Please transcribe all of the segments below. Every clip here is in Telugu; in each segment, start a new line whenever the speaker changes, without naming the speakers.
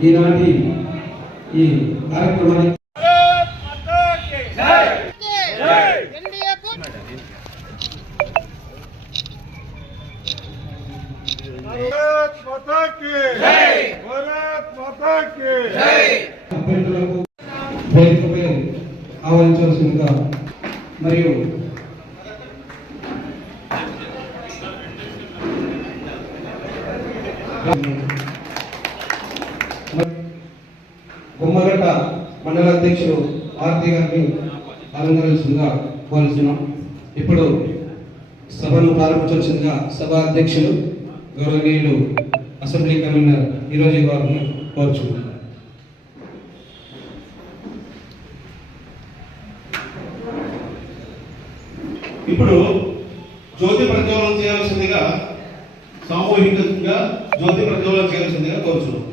ఈనాటి ఈ కార్యక్రమాన్ని అభ్యర్థులకు వేదికపై ఆహ్వానించవలసిందిగా మరియు గుమ్మగట్ట మండల అధ్యక్షుడు ఆర్తి గారిని అలంకరించిందిగా కోరుతున్నాం ఇప్పుడు సభను ప్రారంభించవలసిందిగా సభ అధ్యక్షులు గౌరవనీయులు అసెంబ్లీ కన్వీనర్ ఈరోజు గారిని కోరుచున్నాం.
ఇప్పుడు జ్యోతి ప్రజ్వలనం చేయాల్సిందిగా సామూహికంగా జ్యోతి ప్రజ్వలనం చేయాల్సిందిగా కోరుచున్నాం.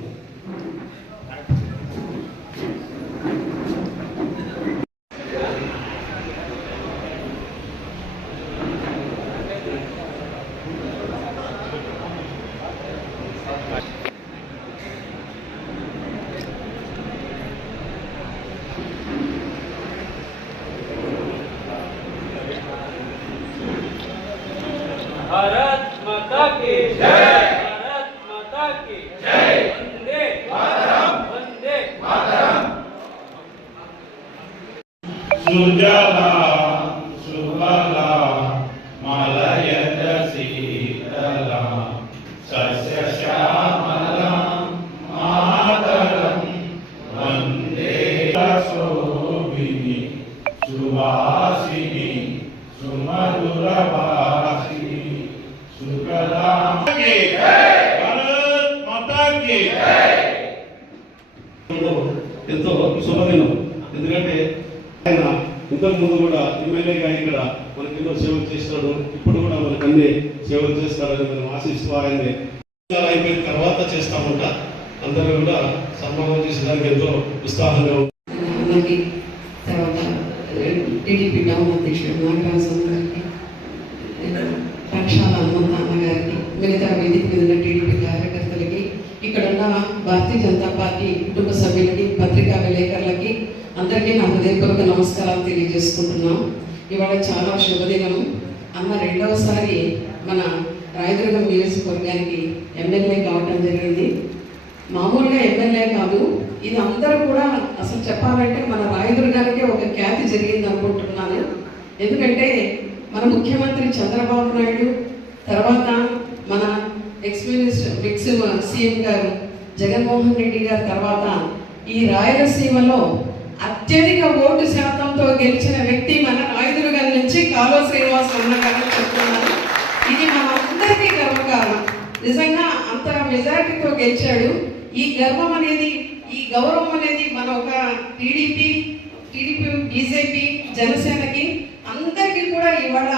Sujana ఆయన ఇంతకు ముందు కూడా ఎమ్మెల్యేగా ఇక్కడ మనకి ఎన్నో సేవలు చేస్తాడు ఇప్పుడు కూడా మనకు అన్ని సేవలు చేస్తారని మనం ఆశిస్తూ ఆయన్ని అయిపోయిన తర్వాత చేస్తామంట అందరూ కూడా సన్మానం చేసేదానికి ఎంతో ఉత్సాహంగా ఉంది.
తర్వాత టీడీపీ టౌన్ అధ్యక్షుడు నాగరాజన్ గారికి పక్షాల అమ్మ అన్న గారికి మిగతా వేదిక మీద భారతీయ జనతా పార్టీ కుటుంబ సభ్యులకి పత్రికా విలేకరులకి అందరికీ నా హృదయపూర్వక నమస్కారాలు తెలియజేసుకుంటున్నాం. ఇవాళ చాలా శుభదినం అన్న రెండవసారి మన రాయదుర్గం నియోజకవర్గానికి ఎమ్మెల్యే కావటం జరిగింది. మామూలుగా ఎమ్మెల్యే కాదు ఇది అందరూ కూడా అసలు చెప్పాలంటే మన రాయదుర్గానికి ఒక ఖ్యాతి జరిగింది అనుకుంటున్నాను. ఎందుకంటే మన ముఖ్యమంత్రి చంద్రబాబు నాయుడు తర్వాత మన ఎక్స్ మినిస్టర్ ఎక్స్ సీఎం గారు జగన్మోహన్ రెడ్డి గారి తర్వాత ఈ రాయలసీమలో అత్యధిక ఓటు శాతంతో గెలిచిన వ్యక్తి మన రాయదుర్గం నుంచి కాలువ శ్రీనివాస్ అన్న గారు చెప్తున్నారు ఇది మన అందరికీ గర్వకారణం. నిజంగా అంత మెజారిటీతో గెలిచాడు. ఈ గర్వం అనేది ఈ గౌరవం అనేది మన ఒక టీడీపీ టీడీపీ బీజేపీ జనసేనకి అందరికీ కూడా ఇవాళ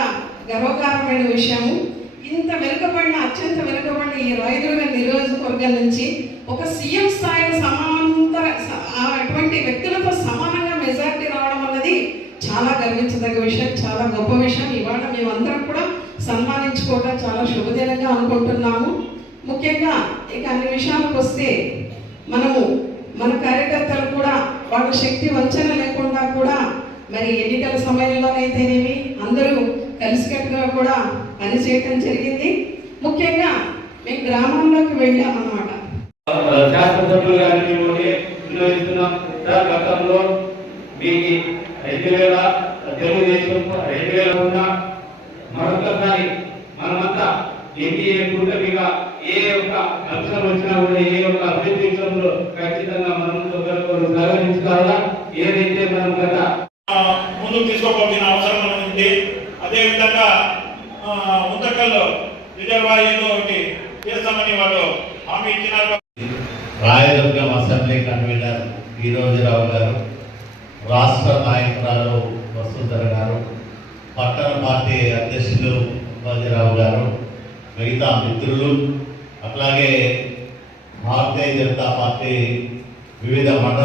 గర్వకారమైన విషయము. ఇంత వెనుకబడిన అత్యంత వెనుకబడిన ఈ రాయదుర్గ నియోజకవర్గం నుంచి ఒక సీఎం స్థాయిలో సమానంత ఆ అటువంటి వ్యక్తులతో సమానంగా మెజారిటీ రావడం అన్నది చాలా గర్వించదగ్గ విషయం చాలా గొప్ప విషయం. ఇవాళ మేమందరం కూడా సన్మానించుకోవడం చాలా శుభదినంగా అనుకుంటున్నాము. ముఖ్యంగా ఇక అన్ని విషయాలకు వస్తే మనము మన కార్యకర్తలు కూడా వాళ్ళ శక్తి వంచన లేకుండా కూడా మరి ఎన్నికల సమయంలోనైతేనేమి అందరూ కలిసికట్టుగా కూడా అని చేయటం జరిగింది. ముఖ్యంగా మేము గ్రామాల్లోకి వెళ్ళామన్నమాట
శాసనసభ్యులు గతంలో మీ రెండు వేల తెలుగుదేశం రెండు వేల ఉన్న మరొకసారి మనమంతా ఎన్డీఏ కూటమిగా ఏ యొక్క అంశం వచ్చినా కూడా ఏ యొక్క అభివృద్ధి విషయంలో ఖచ్చితంగా మనం ఒకరికొకరు సహకరించుకోవాలా ఏదైతే మనం గత
ఆ, ముందుకు తీసుకోవాల్సిన అవసరం మనకు ఉంది అదేవిధంగా ఆ, ముంతకల్లో రిజర్వాయర్లో ఒకటి చేస్తామని వాళ్ళు హామీ ఇచ్చినారు
రాయదుర్గం అసెంబ్లీ కన్వీనర్ ఈరోజురావు గారు రాష్ట్ర నాయకురాలు వసుంధర గారు పట్టణ పార్టీ అధ్యక్షులు బాజీరావు గారు మిగతా మిత్రులు అట్లాగే భారతీయ జనతా పార్టీ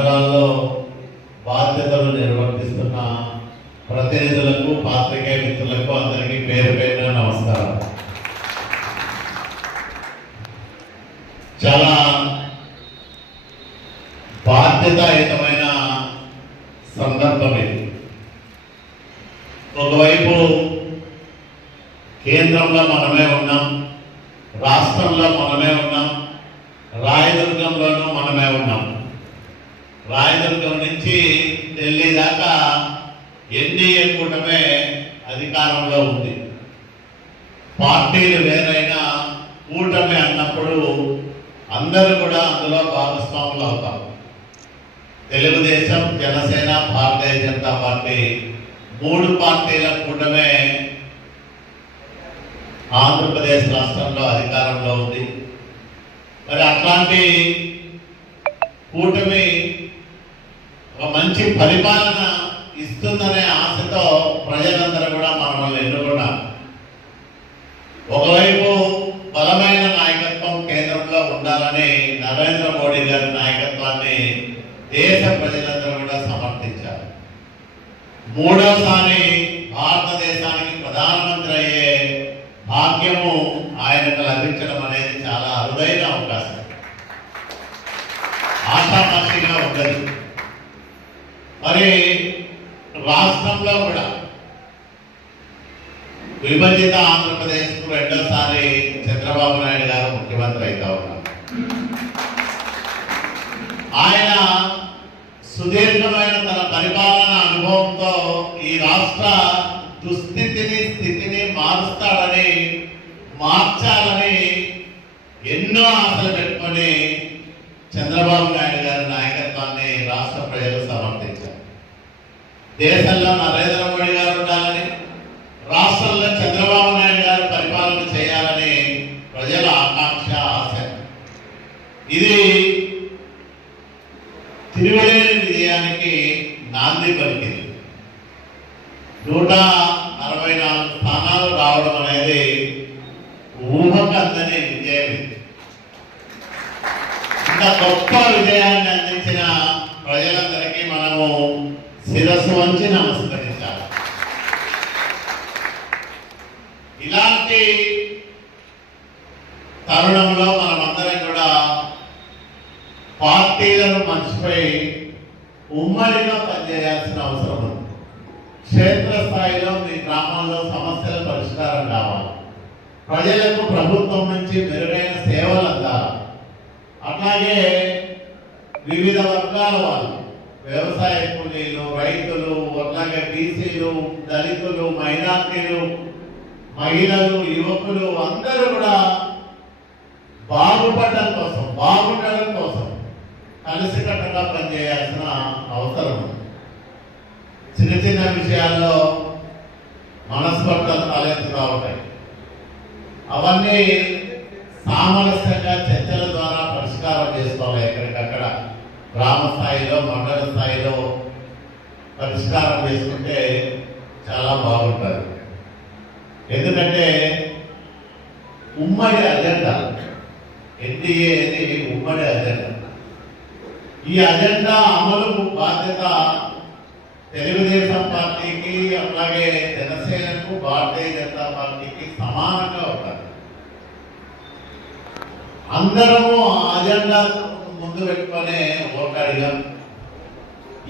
వివిధ బాధ్యతలు నిర్వర్తిస్తున్న ప్రతినిధులకు పాత్రికేయ మిత్రులకు అందరికీ పేరు పేరున నమస్కారం. చాలా బాధ్యతాయుతమైన సందర్భం ఇది. ఒకవైపు కేంద్రంలో మనమే ఉన్నాం రాష్ట్రంలో మనమే ఉన్నాం రాయదుర్గంలోనూ మనమే ఉన్నాం రాయదుర్గం నుంచి దాకా ఎన్డీఏ కూటమే అధికారంలో ఉంది. పార్టీలు వేరైనా కూటమి అన్నప్పుడు అందరూ కూడా అందులో భాగస్వాములు అవుతారు. తెలుగుదేశం జనసేన భారతీయ జనతా పార్టీ మూడు పార్టీల కూటమే ఆంధ్రప్రదేశ్ రాష్ట్రంలో అధికారంలో ఉంది. మరి అట్లాంటి కూటమి మంచి పరిపాలన ఇస్తుందనే ఆశతో ప్రజలందరూ కూడా మనల్ని ఎన్నుకున్నారు ఒకవైపు బలమైన నాయకత్వం కేంద్రంలో ఉండాలని నరేంద్ర మోడీ గారి నాయకత్వాన్ని దేశ ప్రజలందరూ కూడా సమర్థించారు మూడోసారి భారతదేశానికి ప్రధానమంత్రి అయ్యే భాగ్యము ఆయనకు లభించడం అనేది చాలా అరుదైన అవకాశం ఆశామాషిగా ఉండదు మరి రాష్ట్రంలో కూడా విభజిత ఆంధ్రప్రదేశ్కు రెండోసారి చంద్రబాబు నాయుడు గారు ముఖ్యమంత్రి అవుతా ఉన్నారు. ఆయన సుదీర్ఘమైన తన పరిపాలన అనుభవంతో ఈ రాష్ట్ర దుస్థితిని స్థితిని మారుస్తాడని మార్చాలని ఎన్నో ఆశలు పెట్టుకొని చంద్రబాబు నాయుడు గారి నాయకత్వాన్ని రాష్ట్ర ప్రజలు సమర్థించారు. దేశంలో నరేంద్ర ఆకాంక్ష ఆశ ఇది తిరుగులేని విజయానికి నాంది పలికింది. నూట అరవై నాలుగు స్థానాలు రావడం అనేది ఊహకందని విజయం ఇంత గొప్ప పార్టీలను మర్చిపోయి ఉమ్మడిగా పనిచేయాల్సిన అవసరం ఉంది. క్షేత్రస్థాయిలో మీ గ్రామాల్లో సమస్యల పరిష్కారం కావాలి. ప్రజలకు ప్రభుత్వం నుంచి మెరుగైన సేవలు అందాలి. అట్లాగే వివిధ వర్గాల వాళ్ళు వ్యవసాయ కూలీలు రైతులు అలాగే బీసీలు దళితులు మైనార్టీలు మహిళలు యువకులు అందరూ కూడా బాగుపడడం కోసం బాగుండడం కోసం కలిసికట్టుగా పనిచేయాల్సిన అవసరం. చిన్న చిన్న విషయాల్లో మనస్పర్ధలు తలెత్తుతా ఉంటాయి. అవన్నీ సామరస్యంగా చర్చల ద్వారా పరిష్కారం చేసుకోవాలి ఎక్కడికక్కడ. గ్రామ స్థాయిలో మండల స్థాయిలో పరిష్కారం చేసుకుంటే చాలా బాగుంటుంది. ఎందుకంటే ఉమ్మడి అజెండా ఎన్డీఏ అనేది ఉమ్మడి అజెండా. ఈ అజెండా అమలు బాధ్యత తెలుగుదేశం పార్టీకి అలాగే జనసేనకు భారతీయ జనతా పార్టీకి సమానంగా ఉంటారు అందరము అజెండా ముందు పెట్టుకునే ఒకరిగా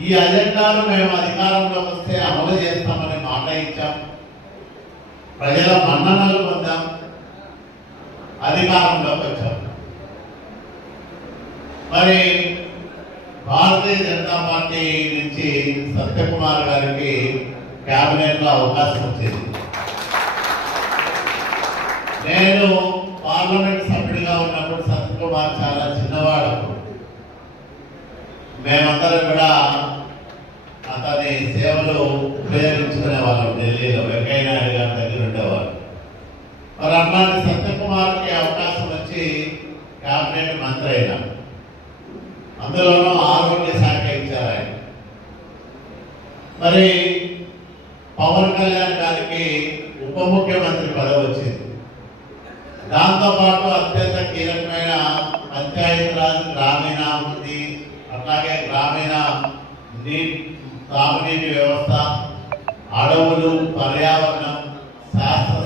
ఈ అజెండాను మేము అధికారంలోకి వస్తే అమలు చేస్తామని మాట ఇచ్చాం. ప్రజల మన్ననలు పొందాం. అధికారంలోకి వచ్చాం. మరి భారతీయ జనతా పార్టీ నుంచి సత్యకుమార్ గారికి క్యాబినెట్లో అవకాశం వచ్చింది. నేను పార్లమెంట్ సభ్యుడిగా ఉన్నప్పుడు సత్యకుమార్ చాలా చిన్నవాడు. మేమందరం కూడా అతని సేవలు ఉపయోగించుకునే వాళ్ళం ఢిల్లీలో. వెంకయ్య నాయుడు గారి దగ్గర ఉండేవారు మరి అట్లాంటి సత్యకుమార్కి అవకాశం వచ్చి క్యాబినెట్ మంత్రి అయినా. అందులోనూ ఆరోగ్య శాఖ ఇచ్చారు ఆయన మరి పవన్ కళ్యాణ్ గారికి ఉప ముఖ్యమంత్రి పదవి వచ్చింది. దాంతోపాటు అత్యంత కీలకమైన పంచాయతీరాజ్ గ్రామీణాభివృద్ధి అట్లాగే గ్రామీణ నీటి తాగునీటి వ్యవస్థ అడవులు పర్యావరణం శాస్త్ర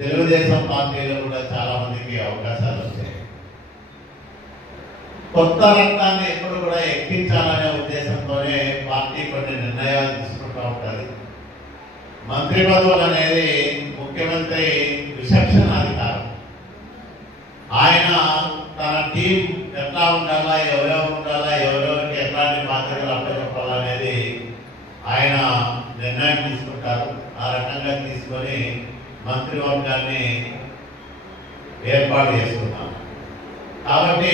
తెలుగుదేశం పార్టీలో కూడా చాలా మందికి అవకాశాలు వచ్చాయి. కొత్త రక్తాన్ని ఎప్పుడు కూడా ఎక్కించాలనే ఉద్దేశంతోనే పార్టీ కొన్ని నిర్ణయాలు తీసుకుంటూ ఉంటుంది. మంత్రి పదవులు అనేది ముఖ్యమంత్రి రిసెప్షన్ అధికారం. ఆయన తన టీం ఎట్లా ఉండాలా ఎవరెవరు తీసుకొని మంత్రివర్గాన్ని ఏర్పాటు చేసుకున్నాం కాబట్టి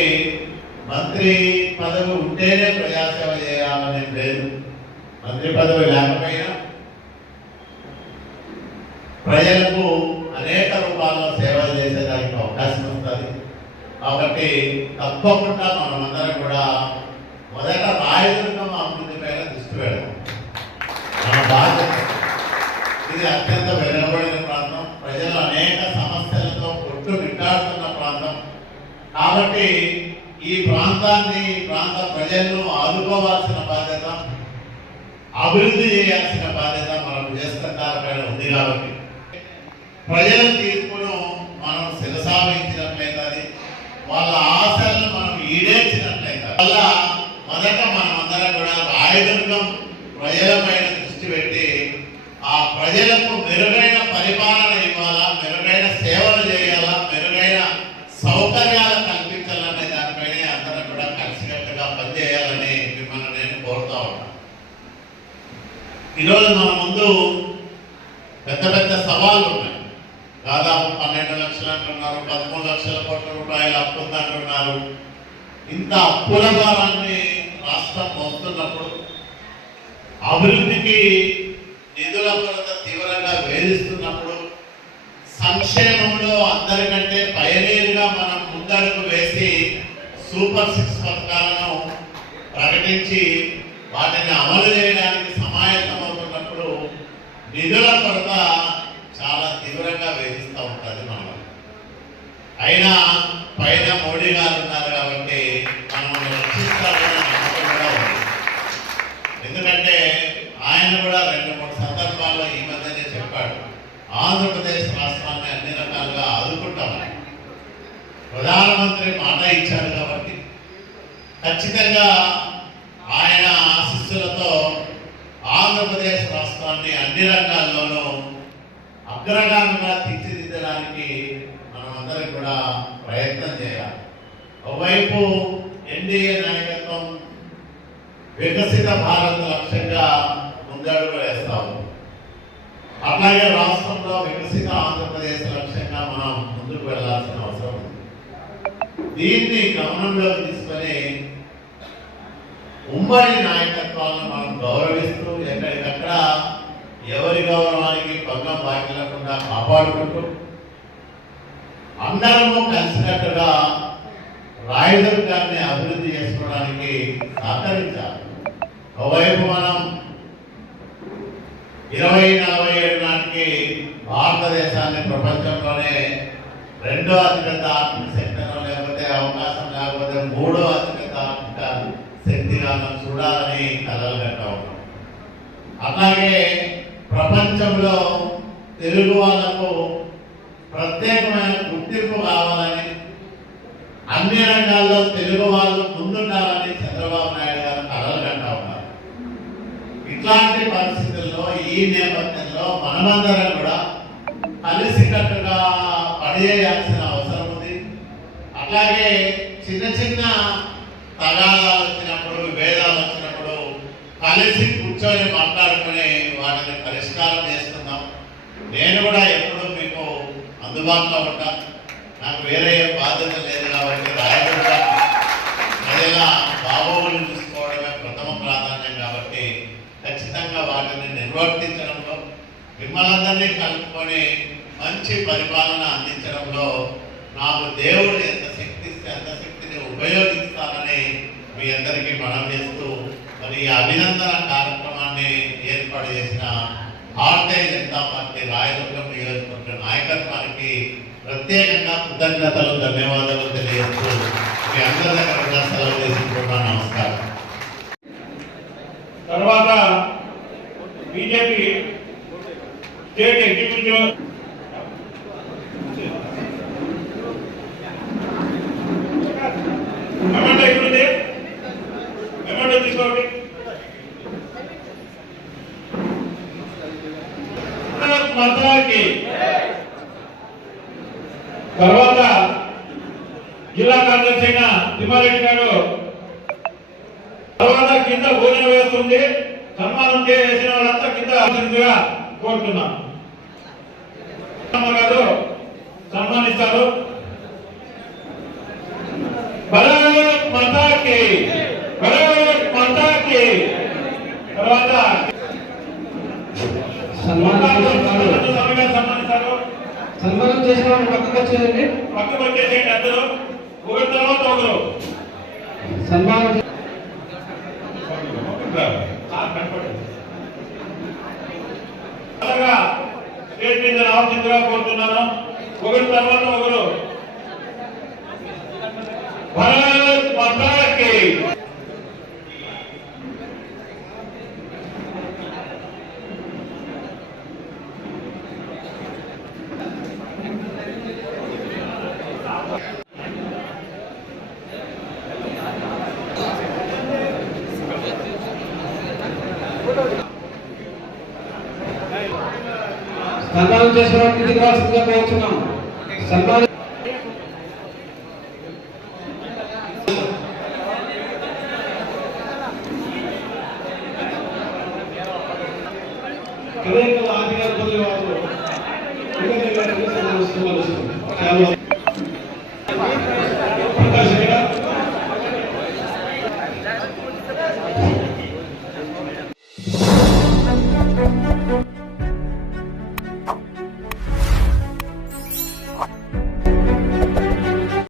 మంత్రి పదవి ఉంటేనే ప్రజాసేవ చేయాలని లేదు. మంత్రి పదవి లేకపోయినా ప్రజలకు అనేక రూపాల్లో సేవలు చేసేదానికి అవకాశం వస్తుంది. కాబట్టి తప్పకుండా మనమందరం కూడా మొదట రాయదుర్గం అభివృద్ధి పైన దృష్టి పెడదాం మన బాధ్యత ఇది అత్యంత వెనుకబడిన ప్రాంతం. ప్రజలు అనేక సమస్యలతో కొట్టు మిట్టాడుతున్న ప్రాంతం. కాబట్టి ఈ ప్రాంతాన్ని ప్రాంత ప్రజలను ఆదుకోవాల్సిన బాధ్యత అభివృద్ధి చేయాల్సిన బాధ్యత మనం చేస్తున్న పైన ఉంది కాబట్టి. ప్రజల తీర్పును మనం శిరసావించినట్లయితే వాళ్ళ ఆశలను మనం ఈడేర్చినట్లయితే వల్ల మొదట మనం అందరం కూడా రాయదుర్గం ప్రజలపైన దృష్టి పెట్టి ఆ ప్రజలకు మెరుగైన పరిపాలన ఇవ్వాలా మెరుగైన సేవలు చేయాలా మెరుగైన సౌకర్యాలు కల్పించాలనే దానిపైనే అందరం కూడా కలిసికట్టుగా పనిచేయాలని మిమ్మల్ని నేను ఈరోజు మన ముందు పెద్ద పెద్ద సవాళ్ళు ఉన్నాయి. దాదాపు పన్నెండు లక్షలు అంటున్నారు పదమూడు లక్షల కోట్ల రూపాయలు అప్పుంది అంటున్నారు. ఇంత అప్పుల భారాన్ని రాష్ట్రం మోస్తున్నప్పుడు అభివృద్ధికి నిధుల కొరత తీవ్రంగా వేధిస్తున్నప్పుడు సంక్షేమంలో అందరికంటే పయనీరుగా మనం ముందడుగు వేసి సూపర్ సిక్స్ పథకాలను ప్రకటించి వాటిని అమలు చేయడానికి సమాయత్తమవుతున్నప్పుడు నిధుల కొరత చాలా తీవ్రంగా వేధిస్తూ ఉంటుంది మనం అయినా పైన మోడీ గారు ఉన్నారు కాబట్టి మనం కూడా ఎందుకంటే ఆయన కూడా రెండు మూడు సందర్భాల్లో ఈ మధ్యనే చెప్పాడు ఆంధ్రప్రదేశ్ రాష్ట్రాన్ని అన్ని రకాలుగా ఆదుకుంటామని. ప్రధానమంత్రి మాట ఇచ్చారు కాబట్టి ఖచ్చితంగా ఆయన ఆశీస్సులతో ఆంధ్రప్రదేశ్ రాష్ట్రాన్ని అన్ని రంగాల్లోనూ అగ్రగామిగా తీర్చిదిద్దడానికి మనమందరం కూడా ప్రయత్నం చేయాలి. ఒకవైపు ఎన్డీఏ నాయకత్వం వికసిత భారత్ లక్ష్యంగా ముందడుగు వేస్తాము అట్లాగే రాష్ట్రంలో వికసిత ఆంధ్రప్రదేశ్ లక్ష్యంగా మనం ముందుకు వెళ్ళాల్సిన అవసరం ఉంది. దీన్ని గమనంలోకి తీసుకొని ఉమ్మడి నాయకత్వాలను మనం గౌరవిస్తూ ఎక్కడికక్కడ ఎవరి గౌరవానికి పగ్గం వాటిల్లకుండా కాపాడుకుంటూ అందరము కలిసినట్టుగా రాయదుర్గాన్ని అభివృద్ధి చేసుకోవడానికి సహకరించాలి. ఒకవైపు మనం ఇరవై నలభై ఏడు నాటికి భారతదేశాన్ని ప్రపంచంలోనే రెండో అతిపెద్ద ఆర్థిక శక్తిలో లేకపోతే అవకాశం లేకపోతే మూడో అతిపెద్ద ఆర్థిక శక్తిగా మనం చూడాలని కలలు కట్టా ఉన్నాం అలాగే ప్రపంచంలో తెలుగు వాళ్ళకు ప్రత్యేకమైన గుర్తింపు కావాలని అన్ని రంగాల్లో తెలుగు వాళ్ళు ముందుండాలని చంద్రబాబు నాయుడు గారు కలలు కంటా ఉన్నారు. ఇట్లాంటి పరిస్థితుల్లో ఈ నేపథ్యంలో మనమందరం కూడా కలిసికట్టుగా పనిచేయాల్సిన అవసరం ఉంది. అట్లాగే చిన్న చిన్న తగాదాలు వచ్చినప్పుడు విభేదాలు వచ్చినప్పుడు కలిసి కూర్చొని మాట్లాడుకునే పరిష్కారం చేస్తున్నాం. నేను కూడా ఎప్పుడూ మీకు అందుబాటులో ఉంటా. నాకు వేరే బాధ్యత లేదు కాబట్టి రాయకుండా ప్రజల బాగోగులు చూసుకోవడమే ప్రథమ ప్రాధాన్యం కాబట్టి ఖచ్చితంగా వాటిని నిర్వర్తించడంలో మిమ్మల్ని కలుపుకొని మంచి పరిపాలన అందించడంలో నాకు దేవుడు ఎంత శక్తి ఇస్తే అంత శక్తిని ఉపయోగిస్తానని మీ అందరికీ మనం చేస్తూ మరి ఈ అభినందన కార్యక్రమాన్ని ఏర్పాటు చేసిన భారతీయ జనతా పార్టీ రాయదుర్గం నియోజకవర్గ నాయకత్వానికి ప్రత్యేకంగా కృతజ్ఞతలు ధన్యవాదాలు తెలియజేస్తూ మీ అందరి దగ్గర కూడా సెలవు తీసుకుంటున్నాను నమస్కారం.
తర్వాత బీజేపీ స్టేట్ ఎగ్జిక్యూటివ్ మెమంటో ఎక్కడుంది మెమంటో తీసుకోండి భారత్ మాతాకి తర్వాత జిల్లా కార్యదర్శి అయిన తిమ్మారెడ్డి గారు తర్వాత కింద భోజనం వేస్తుంది సన్మానం చేసిన వాళ్ళంతా కింద రావాల్సిందిగా కోరుతున్నాం. అమ్మ గారు సన్మానిస్తారు. భరత్ మాతాకి భరత్ మాతాకి. తర్వాత
సన్మానం చేసిన వాళ్ళు-
సభగా సన్మానిస్తారు.
సన్మానం చేసిన వాళ్ళు పక్కకు వచ్చేయండి.
పక్కకు వచ్చేసేయండి అందరూ. ఒకరి తర్వాత ఒకరు.
సన్మానం చే-
అలాగా స్టేజ్ మీద రావాల్సిందిగా కోరుతున్నాను. ఒకరి తర్వాత ఒకరు భారత్ మాతాకి
సన్మానం చేసిన వారికి రావాల్సిందిగా కోరుతున్నాం సన్మానం